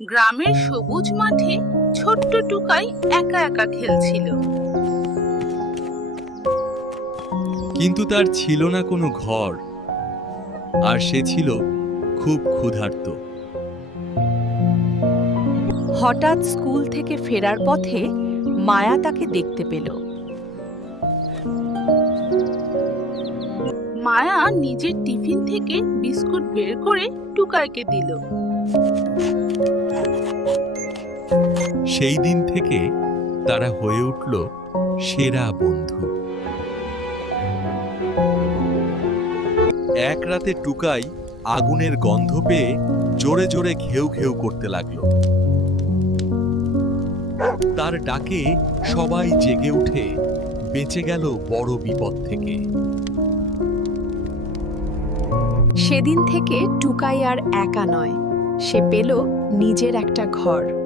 গ্রামের সবুজ মাঠে ছোট্ট টুকাই একা একা খেলছিল। কিন্তু তার ছিল না কোনো ঘর, আর সে ছিল খুব ক্ষুধার্ত। হঠাৎ স্কুল থেকে ফেরার পথে মায়া তাকে দেখতে পেল। মায়া নিজের টিফিন থেকে বিস্কুট বের করে টুকাইকে দিল। সেই দিন থেকে তারা হয়ে উঠল সেরা বন্ধু। এক রাতে টুকাই আগুনের গন্ধ পেয়ে জোরে জোরে ঘেউ ঘেউ করতে লাগলো। তার ডাকে সবাই জেগে উঠে বেঁচে গেল বড় বিপদ থেকে। সেদিন থেকে টুকাই আর একা নয়, সে পেল নিজের একটা ঘর।